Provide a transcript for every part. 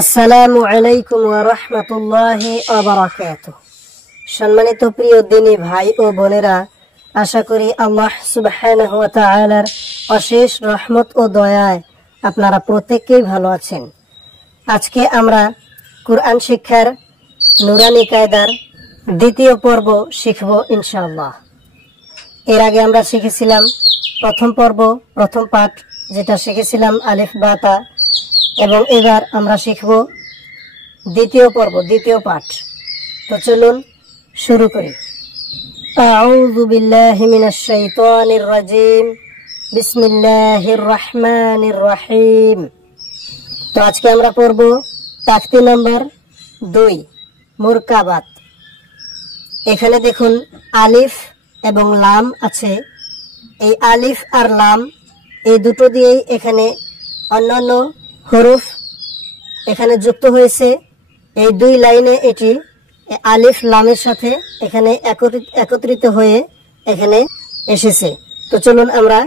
আসসালামু আলাইকুম ওয়া রাহমাতুল্লাহি ওয়া বারাকাতুহু। সম্মানিত প্রিয় দিনী ভাই ও বোনেরা, আশা করি আল্লাহ সুবহানাহু ওয়া তাআলার অশেষ রহমত ও দয়ায় আপনারা প্রত্যেকেই ভালো আছেন। আজকে আমরা কুরআন শিক্ষার নুরানি কায়দার দ্বিতীয় পর্ব শিখব ইনশাআল্লাহ। এর আগে আমরা শিখেছিলাম প্রথম পর্ব, প্রথম পাঠ, যেটা শিখেছিলাম আলিফ বা তা, এবং এবার আমরা শিখব দ্বিতীয় পর্ব, দ্বিতীয় পাঠ। তো চলুন শুরু করি। আউযু বিল্লাহি মিনাশ শাইতানির রাজিম, বিসমিল্লাহির রহমানির রহিম। তো আজকে আমরা পড়ব তাকতি নাম্বার 2, মুরকাবাত। এখানে দেখুন আলিফ এবং লাম আছে। এই আলিফ আর লাম এই দুটো দিয়েই এখানে অন্যান্য হরফ এখানে যুক্ত হয়েছে। এই দুই লাইনে এটি আলিফ লামের সাথে এখানে একত্রিত হয়ে এখানে এসেছে। তো চলুন আমরা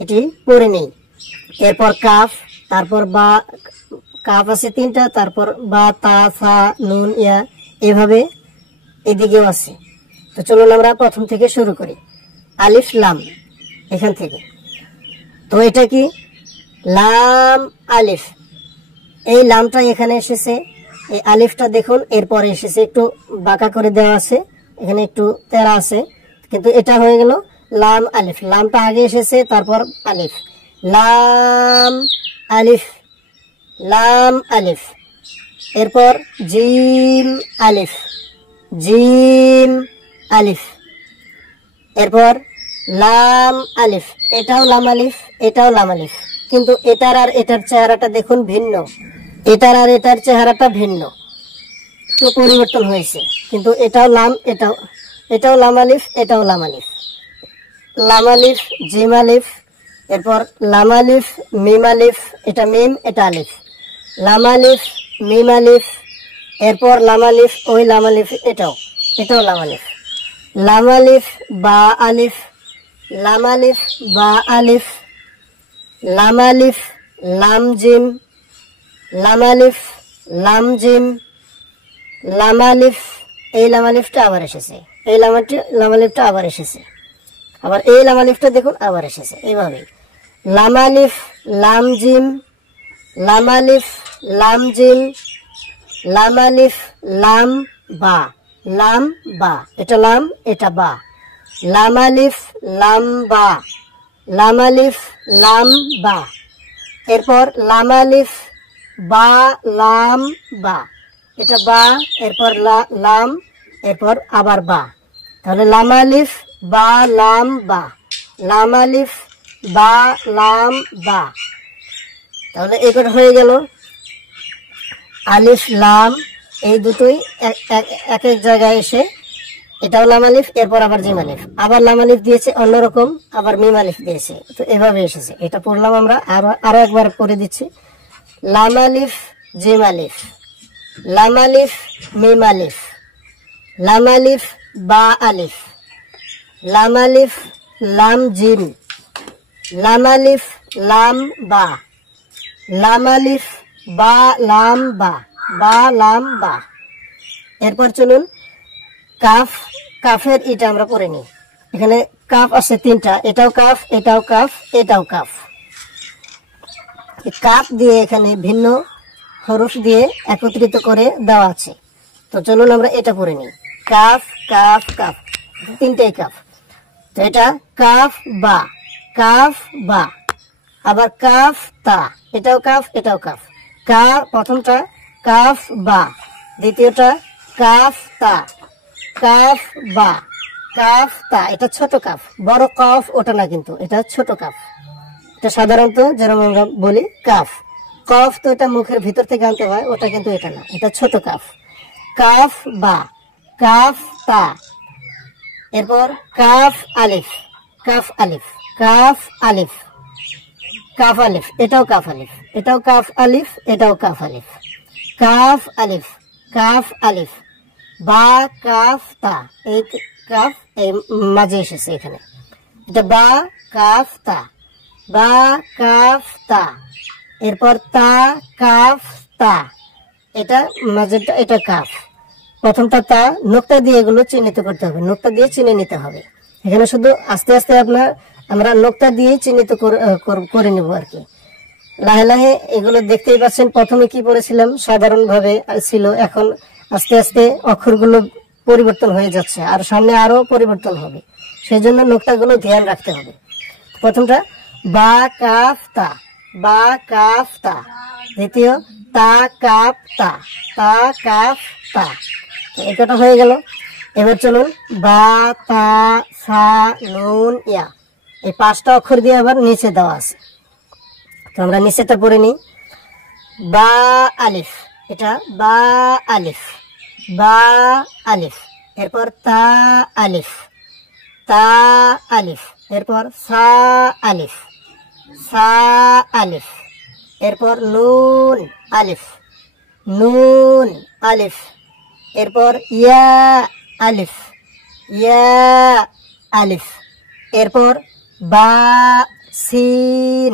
এটি পড়ে নিই। এরপর কাফ, তারপর বা, কাফ আছে 3টা, তারপর বা, তা, সা, নুন, ইয়া, এভাবে এদিকেও আছে। তো চলুন আমরা প্রথম থেকে শুরু করি। আলিফ লাম এখান থেকে। তো এটা কি? লাম আলিফ। এই লামটা এখানে এসেছে, এই আলিফটা দেখুন এরপরে এসেছে, একটু বাঁকা করে দেওয়া আছে, এখানে একটু তেরা আছে, কিন্তু এটা হয়ে গেল লাম আলিফ। লামটা আগে এসেছে, তারপর আলিফ। লাম আলিফ, লাম আলিফ। এরপর জিম আলিফ, জিম আলিফ। এরপর লাম আলিফ, এটাও লাম আলিফ, এটাও লাম আলিফ, কিন্তু এটার আর এটার চেহারাটা দেখুন ভিন্ন। এটার আর এটার চেহারাটা ভিন্ন, তো পরিবর্তন হয়েছে, কিন্তু এটাও লাম, এটাও লাম আলিফ, এটাও লাম আলিফ। লাম আলিফ, জিম আলিফ, এরপর লাম আলিফ, মিম আলিফ, এটা মিম, এটা আলিফ। লাম আলিফ, মিম আলিফ, এরপর লাম আলিফ, ওই লাম আলিফ, এটাও লাম আলিফ। লাম আলিফ, বা আলিফ, লাম আলিফ, বা আলিফ, লাম আলিফ, লাম জিম, লাম আলিফ, লাম জিম, লাম আলিফ। এই লাম আলিফটা আবার এসেছে, এই লাম আলিফটা আবার এসেছে, আবার এই লাম আলিফটা দেখুন আবার এসেছে। এইভাবে লাম আলিফ, লাম জিম, লাম আলিফ, লাম জিম, লাম আলিফ, লাম বা, লাম বা, এটা লাম, এটা বা। লাম আলিফ, লাম বা, লাম আলিফ, লাম বা। এরপর লাম আলিফ, বা, লাম বা, এটা বা, এরপর লাম, এরপর আবার বা। তাহলে লাম আলিফ, বা, লাম, বা, লাম আলিফ, বা, লাম, বা। তাহলে এটা হয়ে গেল আলিফ লাম। এই দুটোই এক এক জায়গায় এসে, এটাও লাম আলিফ, এরপর আবার জিম আলিফ, আবার লাম আলিফ দিয়েছে অন্যরকম, আবার মিম আলিফ দিয়েছে। তো এভাবে এসেছে। এটা পড়লাম আমরা, আরো একবার পড়ে দিচ্ছি। লাম আলিফ, জিম আলিফ, লাম আলিফ, মিম আলিফ, লাম আলিফ, বা আলিফ, লাম আলিফ, লাম জিম, লাম আলিফ, লাম বা, লাম আলিফ, বা, লাম বা, বা, লাম বা। এরপর চলুন কাফ, কাফের এটা আমরা পড়ে নিই। এখানে কাফ আছে 3টা, এটাও কাফ, এটাও কাফ, এটাও কাফ। কাফ দিয়ে এখানে ভিন্ন হরফ দিয়ে একত্রিত করে দেওয়া আছে। তো চলুন আমরা এটা পড়ে নিই। কাফ, কাফ, কাফ, 3টাই কাফ। তো এটা কাফ বা, কাফ বা, আবার কাফ তা, এটাও কাফ, এটাও কাফ। প্রথমটা কাফ বা, দ্বিতীয়টা কাফ তা, কাফ বা, কাফ তা। এটা ছোট কাফ, বড় কাফ ওটা না, কিন্তু এটা ছোট কাফ। এটা সাধারণত যেরকম আমরা বলি কাফ, কফ তো এটা মুখের ভিতর থেকে আনতে হয়, ওটা কিন্তু এটা না, এটা ছোট কাফ। কাফ বা, কাফ তা। এরপর কাফ আলিফ, কাফ আলিফ, কাফ আলিফ, কাফ আলিফ, এটাও কাফ আলিফ, এটাও কাফ আলিফ, এটাও কাফ আলিফ। কাফ আলিফ, কাফ আলিফ, বা, কাফ তা। এই কাফ এই মাঝে এসেছে এখানে, এটা বা, কাফ তা, বা, কাফ তা। এরপর তা, কাফ তা, এটা মাঝেরটা, এটা কাফ। প্রথমটা তা, নোক্তা দিয়ে এগুলো চিহ্নিত করতে হবে, নোক্তা দিয়ে চিনে নিতে হবে। এখানে শুধু আস্তে আস্তে আমরা নোক্তা দিয়ে চিহ্নিত করে নেব আর কি। লাহে লাহে এগুলো দেখতেই পাচ্ছেন, প্রথমে কি পড়েছিলাম সাধারণ ভাবে ছিল, এখন আস্তে আস্তে অক্ষরগুলো পরিবর্তন হয়ে যাচ্ছে, আর সামনে আরো পরিবর্তন হবে, সেই জন্য নোক্তাগুলো ধ্যান রাখতে হবে। প্রথমটা বা কাফ তা, বা কাফ তা। দ্বিতীয় তা কাফ তা, তা কাফ তা। এটা হয়ে গেল। এবার চলুন বা তা সা নুন ইয়া, এই 5টা অক্ষর দিয়ে আবার নিচে দেওয়া আছে, তো আমরা নিচেটা পড়ে নিই। বা আলিফ, এটা বা আলিফ, বা আলিফ। এরপর তা আলিফ, তা আলিফ। এরপর সা আলিফ, সা আলিফ। এরপর নুন আলিফ, নুন আলিফ। এরপর ইয়া আলিফ, ইয়া আলিফ। এরপর বা সিন,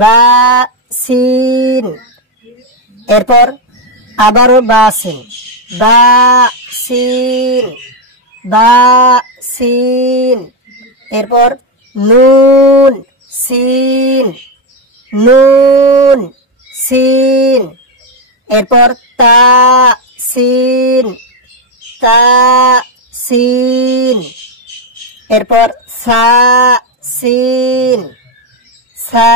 বা সিন। এরপর আবারও বা সিন, বা সিন, বা সিন। এরপর নুন সিন, নুন সিন। এরপর তা সিন, তা সিন। এরপর সা সিন, সা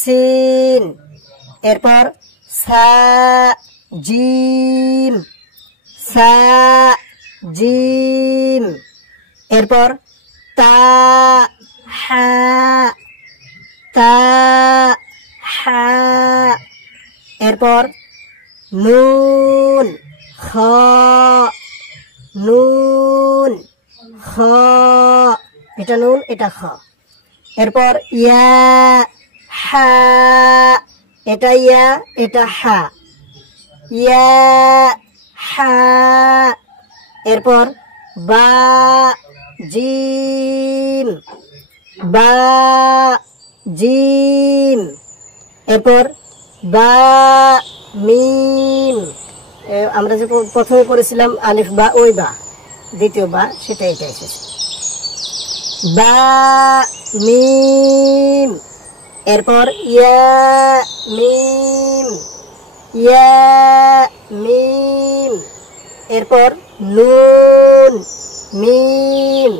সিন। এরপর সা জিম, সা জিম। এরপর তা হা, তা হা। এরপর নুন খ, নুন খ। এটা নুন, এটা খ। এরপর ইয়া হা, এটা ইয়া, এটা হা, ইয়া হা। এরপর বা জিম, বা জিম। এরপর বা মিম। আমরা যে প্রথমে পড়েছিলাম আলিফ বা, ওই বা, দ্বিতীয় বা, সেটা এটা এসেছে। বা মিম। এরপর ইয়া মিম, ইয়া মিম। এরপর নুন মিম,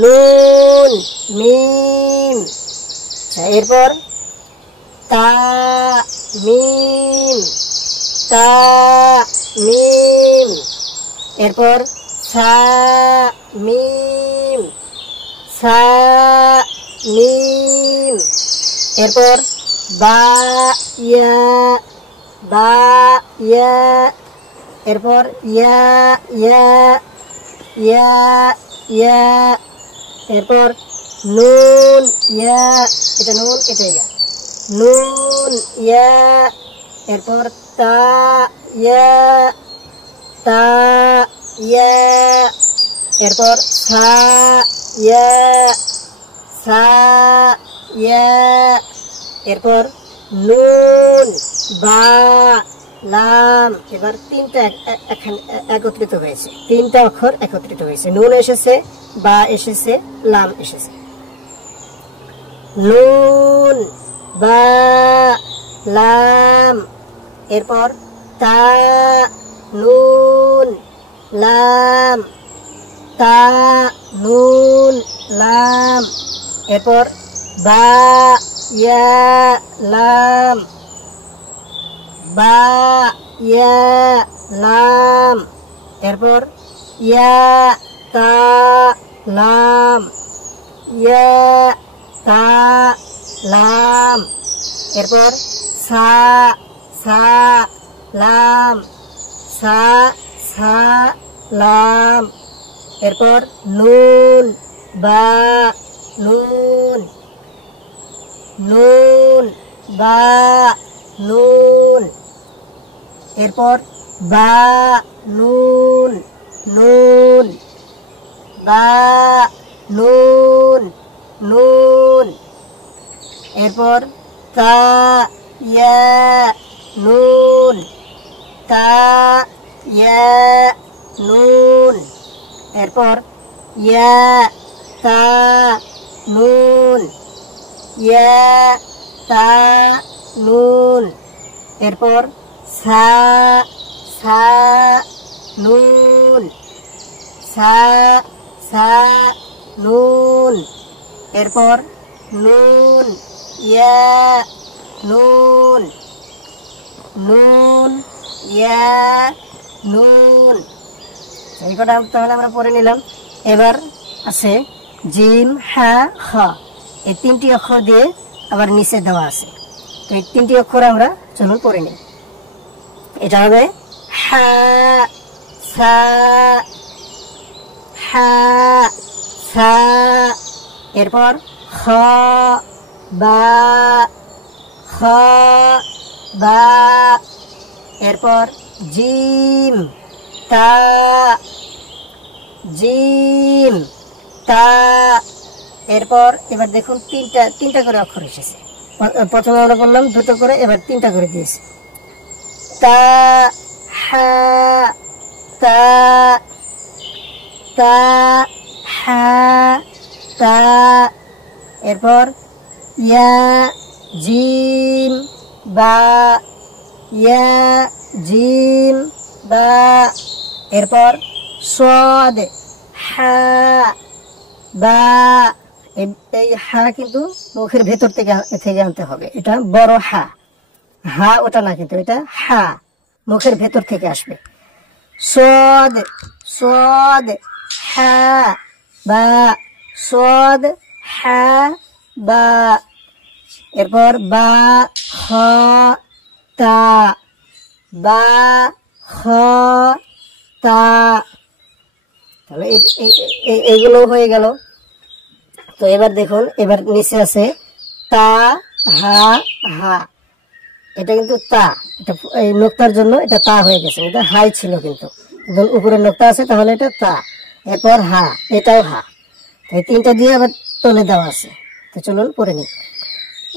নুন মিম। এরপর তা মিম, তা মিম। এরপর সা মিম, সা মিম। এরপর বা ইয়া, বা ইয়া। এরপর ইয়া ইয়া, ইয়া ইয়া। এরপর নুন ইয়া, এটা নুন, এটা ইয়া, নুন ইয়া। এরপর তা ইয়া, তা ইয়া। এরপর সা ইয়া, সা ইয়া। এরপর নুন বা লাম। এবার 3টা একত্রিত হয়েছে, 3টা অক্ষর একত্রিত হয়েছে, নুন এসেছে, বা এসেছে, লাম এসেছে। নুন বা লাম। এরপর তা নুন লাম, তা নুন লাম। এরপর বা ইয়া লাম, বা ইয়া লাম। এরপর ইয়া তা লাম, ইয়া তা লাম। এরপর সা, সা লাম, সা, সা লাম। এরপর নুন বা নুন, নুন বা নুন। এরপর বা নুন, নুন, বা নুন, নুন। এরপর তা ইয়া নুন, তা ইয়া নুন, এরপর ইয়া তা নুন, ইয়া তা নুন, এরপর সা সা নুন, সা সা নুন, এরপর নুন ইয়া নুন, নুন ইয়া নুন। এই কটা তাহলে আমরা পড়ে নিলাম। এবার আছে জিম হা খ, এই তিনটি অক্ষর দিয়ে আবার নিচে দেওয়া আছে। তো এই তিনটি অক্ষর আমরা চলুন পড়ে নিই। এটা হবে হা সা, হা সা, এরপর খ বা, খ বা, এরপর জিম তা, জিম তা, এরপর এবার দেখুন তিনটা করে অক্ষর এসেছে। প্রথমে আমরা বললাম দুটো করে, এবার তিনটা করে দিয়েছে। তা হা, তা তা হা তা, এরপর ইয়া জিম বা, ইয়া জিম বা, এরপর সাদ হা বা। এই হা কিন্তু মুখের ভেতর থেকে আনতে হবে, এটা বড় হা, হা ওটা না, কিন্তু এটা হা মুখের ভেতর থেকে আসবে। সাদ সাদ হা বা, সাদ হা বা, এরপর বা খ তা, বা খ তা। তাহলে এইগুলো হয়ে গেল। তো এবার দেখুন, এবার নিচে আছে তা হা হা, এটা কিন্তু তা, এটা এই নোক্তার জন্য এটা তা হয়ে গেছে, এটা হাই ছিল কিন্তু উপরে নোক্তা আছে, তাহলে এটা তা। এরপর হা, এটাও হা, এই তিনটা দিয়ে আবার তলে দেওয়া আছে। তো চলুন পড়ে নিই।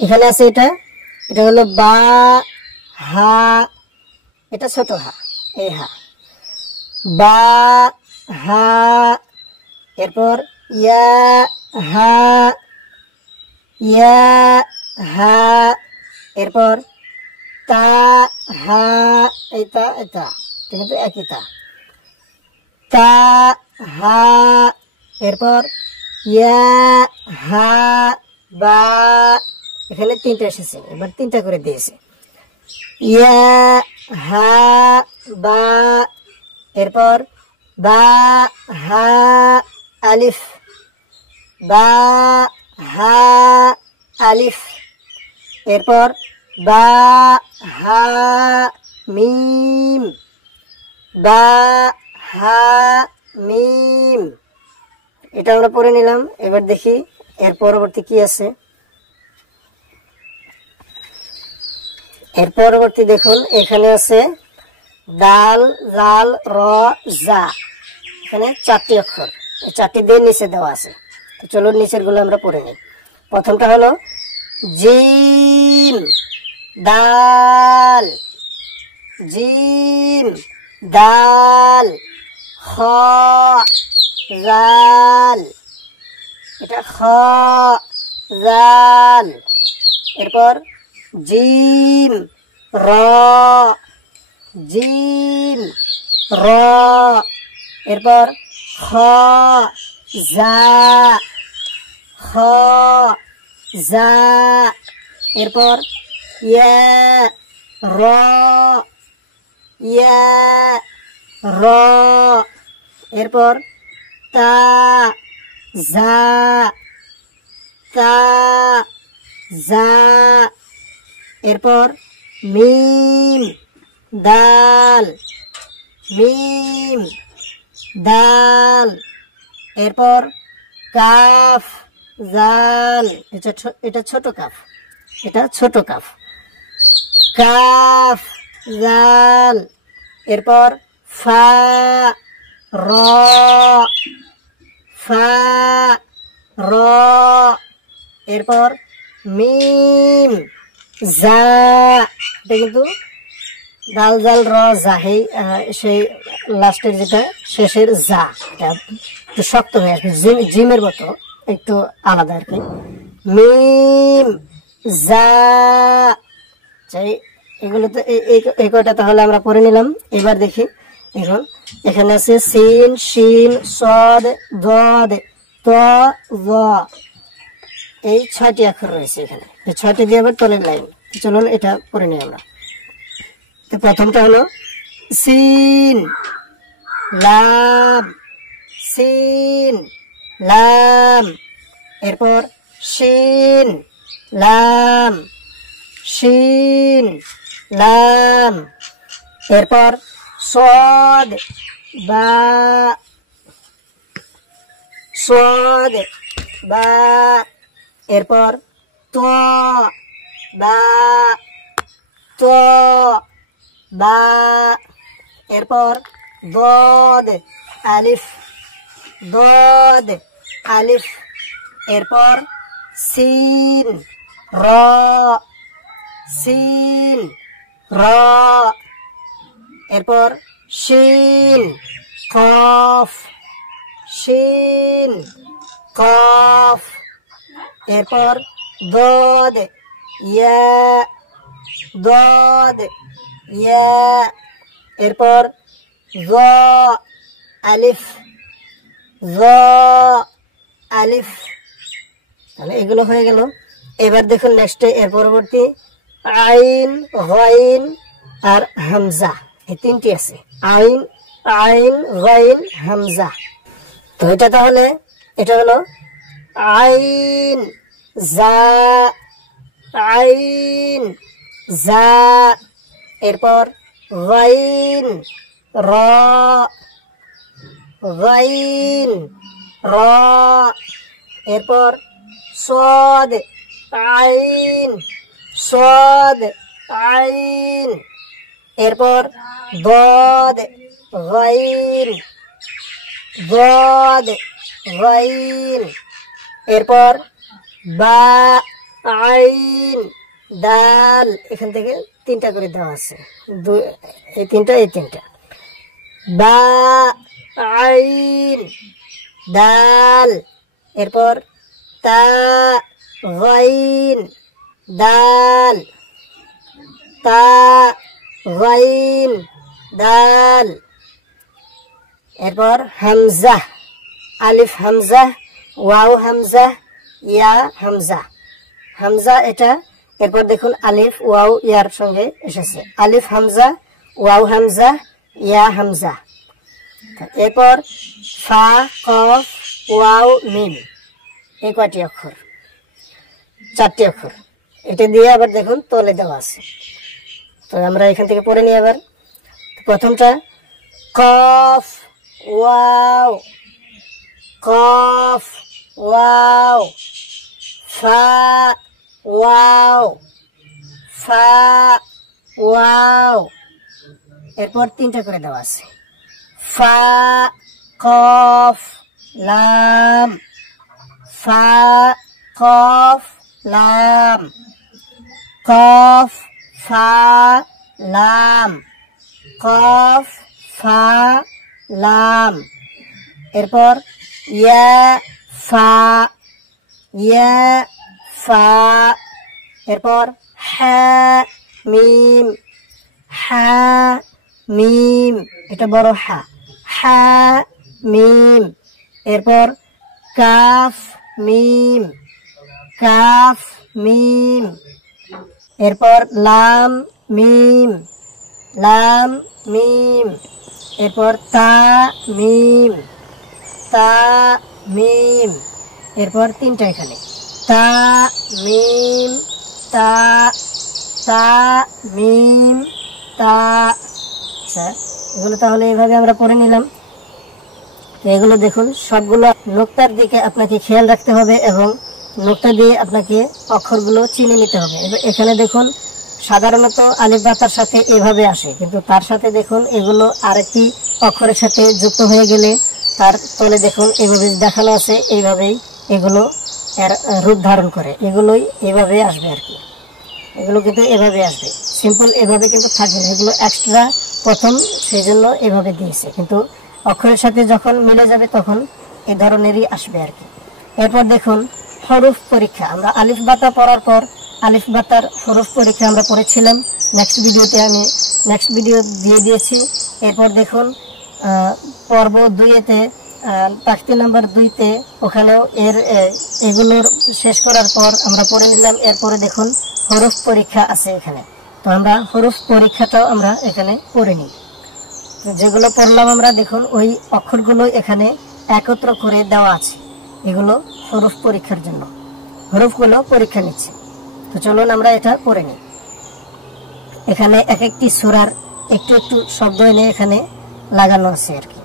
এখানে আছে এটা, এটা হলো বা হা, এটা ছোট হা, এই হা, বা হা, এরপর ইয়া হা, ইয়া হা, এরপর তা হা, এটা এটা কিন্তু একই তা, তা হা, এরপর ইয়া হা বা, এখানে তিনটা এসেছে, এবার তিনটা করে দিয়েছে। ইয়া হা বা, এরপর বা হা আলিফ, বা হা আলিফ, এরপর বা হা মিম, বা হা মিম। এটা আমরা পড়ে নিলাম। এবার দেখি এর পরবর্তী কি আছে। এর পরবর্তী দেখুন, এখানে আছে দাল জাল র জা, এখানে চারটি অক্ষর, এই চারটি দিয়ে নিচে দেওয়া আছে। তো চলুন নিচের গুলো আমরা পড়ে নিই। প্রথমটা হলো জিম দাল, জিম দাল, খ জাল, এটা খ জাল, এরপর জিম র, জিম র, এরপর খ জা, খ জা, এরপর ইয়া র, ইয়া র, এরপর তা জা, তা জা, এরপর মিম দাল, মিম দাল, এরপর কাফ জাল, এটা ছোট কাফ, এটা ছোট কাফ, কাফ জাল, এরপর ফা র, ফা র, এরপর মিম জা, এটা কিন্তু দাল জাল র জাহি, সেই লাস্টের যেটা শেষের জা, এটা একটু শক্ত হয়ে আসবে, জিমের মতো একটু আলাদা আর কি। মিম জা, এগুলো তো এই কয়টা তাহলে আমরা পড়ে নিলাম। এবার দেখি এখন এখানে আছে সিন শিন সদ দদ ত জ, এই 6টি অক্ষর রয়েছে এখানে। এই 6টি দিয়ে আবার তলের লাইন। চলুন এটা পড়ে নিই আমরা। তো প্রথমটা হলো সিন লাম, সিন লাম, এরপর শিন লাম, শিন লাম, এরপর সদ বা, সদ বা, এরপর ত বা, ত বা, এরপর দদ আলিফ, দদ আলিফ, এরপর সিন র, সিন র, এরপর শিন কফ, শিন কফ, এরপর দদ ইয়া, দদ ইয়া, এরপর জ আলিফ, জ আলিফ। তাহলে এগুলো হয়ে গেল। এবার দেখুন নেক্সটে এর পরবর্তী আইন গাইন আর হামজা, এই 3টি আছে। আইন আইন গাইন হামজা। তো এটা তাহলে এটা হলো আইন জা, আইন জা, এরপর গাইন র, গাইন র, এরপর সদ আইন, সদ আইন, এরপর দদ গাইন, দদ গাইন, এরপর বা আইন দাল। এখান থেকে 3টা করে দেওয়া আছে, এই 3টা এই 3টা। বা আইন দাল, এরপর তা গাইন দাল, তা গাইন দাল, এরপর হামজা আলিফ হামজা, ওয়াও হামজা, ইয়া হামজা, হামজা এটা। এরপর দেখুন আলিফ ওয়াও ইয়ার সঙ্গে এসেছে, আলিফ হামজা, ওয়াও হামজা, ইয়া হামজা। এরপর ফা কফ ওয়াও মিম, এই কয়টি অক্ষর? 4টি অক্ষর। এটা দিয়ে আবার দেখুন তলে দেওয়া আছে। তো আমরা এখান থেকে পড়ে নিই আবার। প্রথমটা কফ ওয়াও, কফ ওয়াও, ফা ওয়াও, ফা ওয়াও, এরপর 3টা করে দেওয়া আছে। ফা কফ লাম, ফা কফ লাম, কফ ফা লাম, কফ ফা লাম, এরপর ইয়া ফা, ইয়া ফা, এরপর হা মিম, হা মিম, এটা বড় হা, হা মিম, এরপর কাফ মিম, কাফ মিম, এরপর লাম মিম, লাম মিম, এরপর তা মিম, তা মিম, এরপর 3টা এখানে তা মিম, তা, তা মিম, তা। আচ্ছা, এগুলো তাহলে এইভাবে আমরা পড়ে নিলাম। এগুলো দেখুন সবগুলো নোক্তার দিকে আপনাকে খেয়াল রাখতে হবে এবং নোক্তা দিয়ে আপনাকে অক্ষরগুলো চিনে নিতে হবে। এখানে দেখুন সাধারণত আলিফ বা তার সাথে এভাবে আসে, কিন্তু তার সাথে দেখুন এগুলো আরেকটি অক্ষরের সাথে যুক্ত হয়ে গেলে তার তলে দেখুন এভাবে দেখানো আছে, এইভাবেই এগুলো এর রূপ ধারণ করে, এগুলোই এভাবে আসবে আর কি। এগুলো কিন্তু এভাবে আসবে, সিম্পল এভাবে কিন্তু থাকবে না, এগুলো এক্সট্রা প্রথম, সেই জন্য এভাবে দিয়েছে। কিন্তু অক্ষরের সাথে যখন মিলে যাবে তখন এই ধরনেরই আসবে আর কি। এরপর দেখুন হরফ পরীক্ষা। আমরা আলিফ বাতা পড়ার পর আলিফ বাতার হরফ পরীক্ষা আমরা পড়েছিলাম, নেক্সট ভিডিওতে আমি নেক্সট ভিডিও দিয়ে দিয়েছি। এরপর দেখুন পর্ব 2-তে তাকতি নাম্বার 2-তে ওখানেও এগুলোর শেষ করার পর আমরা পড়ে নিলাম। এরপরে দেখুন হরফ পরীক্ষা আছে এখানে, তো আমরা হরফ পরীক্ষাটাও আমরা এখানে পড়ে নিই। যেগুলো পড়লাম আমরা দেখুন ওই অক্ষরগুলো এখানে একত্র করে দেওয়া আছে, এগুলো হরফ পরীক্ষার জন্য, হরফগুলো পরীক্ষা নিচ্ছে। তো চলুন আমরা এটা পড়ে নিই। এখানে এক একটি সূরার একটু একটু শব্দ এনে এখানে লাগানো আছে আর কি।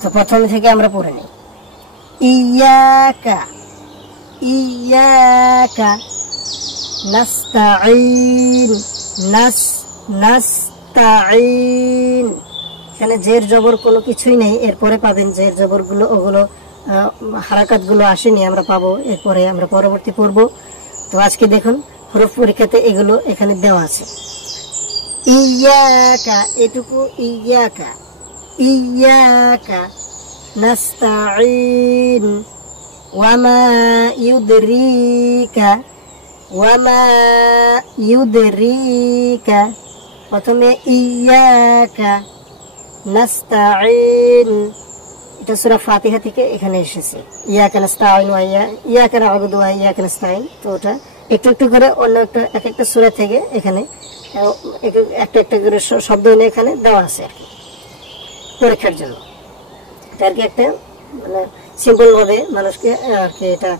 তো প্রথম থেকে আমরা পড়ে নিই। ইয়াকা ইয়াকা নাস্তাঈন নাস্তাঈন। এখানে জের জবর কোনো কিছুই নেই, এরপরে পাবেন জের জবর গুলো, ওগুলো হারাকাত গুলো আসেনি, আমরা পাবো এরপরে, আমরা পরবর্তী পড়বো। তো আজকে দেখুন হরফ পরীক্ষাতে এগুলো এখানে দেওয়া আছে। ইয়াকা, এটুকু ইয়াকা, ইয়াকা নাস্তাঈন ওয়ামা ইউদরিকা ওয়ামা ইউদরিকা। প্রথমে ইয়াকা নাস্তাঈন, এটা সূরা ফাতিহা থেকে এখানে এসেছে। ইয়াকা নাস্তাঈন ওয়া ইয়াকা না'বুদু ওয়া ইয়াকা নাস্তাঈন। তো ওটা একটু একটু করে অন্য এক একটা সূরা থেকে এখানে একটা একটা করে শব্দ এনে এখানে দেওয়া আছে আর কি পরীক্ষার জন্য। আর কি একটা মানে সিম্পল ভাবে মানুষকে আর কি এটা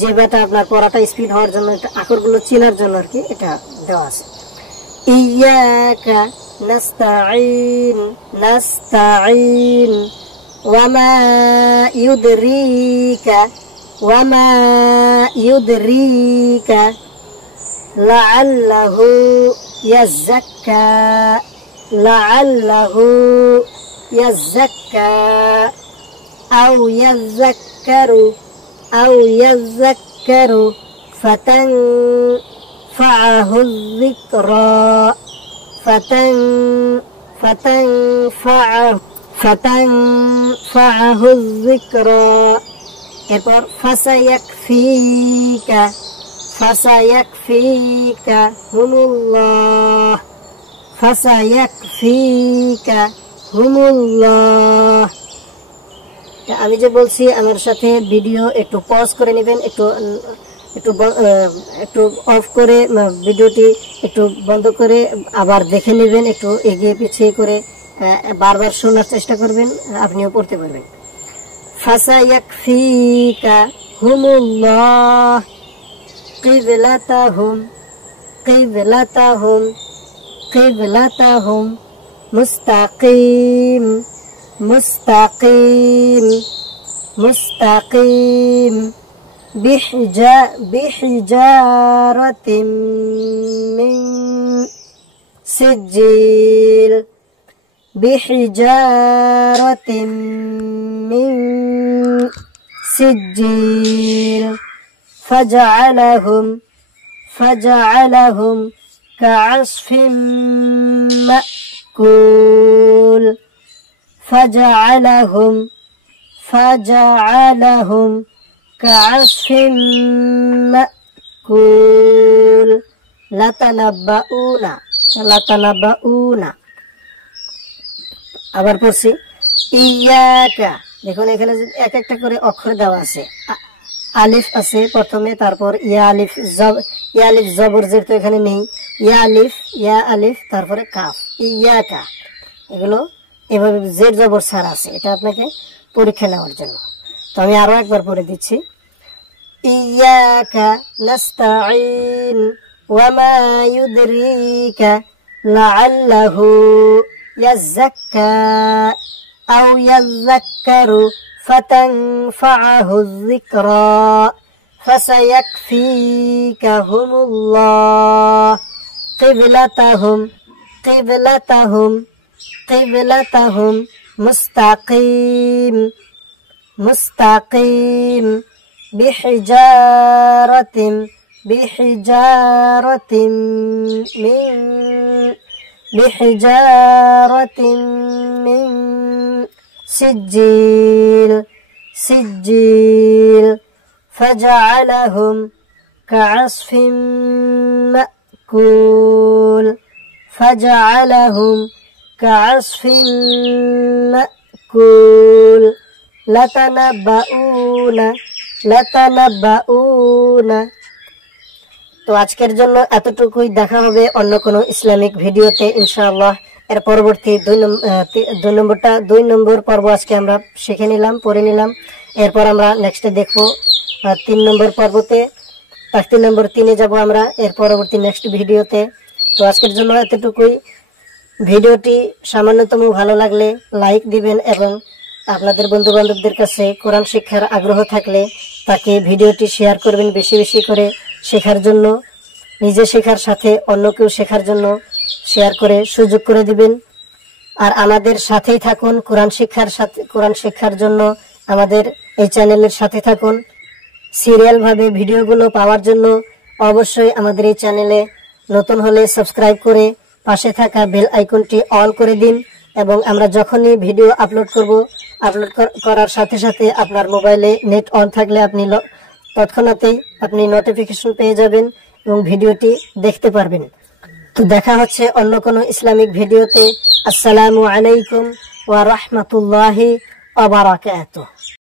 যেটা আপনার পড়াটা স্পিড হওয়ার জন্য, এটা আখরগুলো চেনার জন্য আর কি এটা দেওয়া আছে। ইয়াকা নাস্তাঈন নাস্তাঈন ওয়ামা ইউদরিকা ওয়ামা ইউদরিকা লাআল্লাহু ইয়াযাক্কা লাআল্লাহু ইয়াযাক্কা আও ইয়াযাক্কারু আও ইয়াযাক্কারু ফাতানফাআহু যিকরা ফাতানফাআহু যিকরা। এরপর ফাসায়াকফিকা ফাসায়াকফিকা হুমুল্লাহ ফাসায়াকফিকা হুমুল্লাহ। আমি যে বলছি আমার সাথে ভিডিও একটু পজ করে নেবেন, একটু একটু একটু অফ করে ভিডিওটি একটু বন্ধ করে আবার দেখে নেবেন, একটু এগিয়ে পিছিয়ে করে বারবার শোনার চেষ্টা করবেন, আপনিও পড়তে পারবেন। ফাসায়াকফিকা হুমুল্লাহ কিবলাতাহুম কিবলাতাহুম কিবলাতাহুম মুস্তাকিম মুস্তাকিম মুস্তাকিম বিহিজারাতিম মিন সিজিল বিহিজারাতিম মিন সিজিল ফাজআলাহুম কাআসফিম মাকুল ফাজআলাহুম কাআসফিম মাকুল লাতানাব্বাউনা। আবার পড়ছি ইয়াকা। দেখুন এখানে এক একটা করে অক্ষর দেওয়া আছে, আলিফ আছে প্রথমে, তারপর ইয়া আলিফ জবর জের তো এখানে নেই, ইয়া আলিফ তারপরে কাফ ইয়াকা। এগুলো এভাবে জের জবর ছাড়া আছে, এটা আপনাকে পরীক্ষা নেওয়ার জন্য। তো আমি আরো একবার পড়ে দিচ্ছি। ইয়াকা নাস্তাঈন ওয়ামা ইউদরিকা লাআল্লাহু ইয়াযাক্কা আও ইয়াযাক্কারু ফাতানফাআহু যিকরা ফাসায়াকফিকাহুমুল্লাহ কিবলাতাহুম মুস্তাকিম বিহিজারাতিম বিহিজারাতিন মিন সিজ্জিল ফাজআলাহুম কাআসফিন মাকুল লাতানাব্বাউনা। তো আজকের জন্য এতটুকুই, দেখা হবে অন্য কোনো ইসলামিক ভিডিওতে ইনশাআল্লাহ। এর পরবর্তী দুই নম্বর পর্ব আজকে আমরা শিখে নিলাম, পড়ে নিলাম। এরপর আমরা নেক্সটে দেখবো 3 নম্বর পর্বতে, 3 নম্বর 3-এ যাবো আমরা এর পরবর্তী নেক্সট ভিডিওতে। তো আজকের জন্য এতটুকুই। ভিডিওটি সামান্যতম ভালো লাগলে লাইক দিবেন এবং আপনাদের বন্ধু বান্ধবদের কাছে কোরআন শিক্ষার আগ্রহ থাকলে তাকে ভিডিওটি শেয়ার করবেন বেশি বেশি করে, শেখার জন্য, নিজে শেখার সাথে অন্যকেও শেখার জন্য শেয়ার করে সুযোগ করে দিবেন। আর আমাদের সাথেই থাকুন, কোরআন শিক্ষার জন্য আমাদের এই চ্যানেলের সাথে থাকুন। সিরিয়াল ভাবে ভিডিওগুলো পাওয়ার জন্য অবশ্যই আমাদের এই চ্যানেলে নতুন হলে সাবস্ক্রাইব করে পাশে থাকা বেল আইকনটি অন করে দিন, এবং আমরা যখনই ভিডিও আপলোড করার সাথে সাথে আপনার মোবাইলে নেট অন থাকলে আপনি তৎক্ষণাৎই আপনি নোটিফিকেশন পেয়ে যাবেন এবং ভিডিওটি দেখতে পারবেন। তো দেখা হচ্ছে অন্য কোনো ইসলামিক ভিডিওতে। আসসালামু আলাইকুম ওয়া রাহমাতুল্লাহি ওয়া বারাকাতুহু।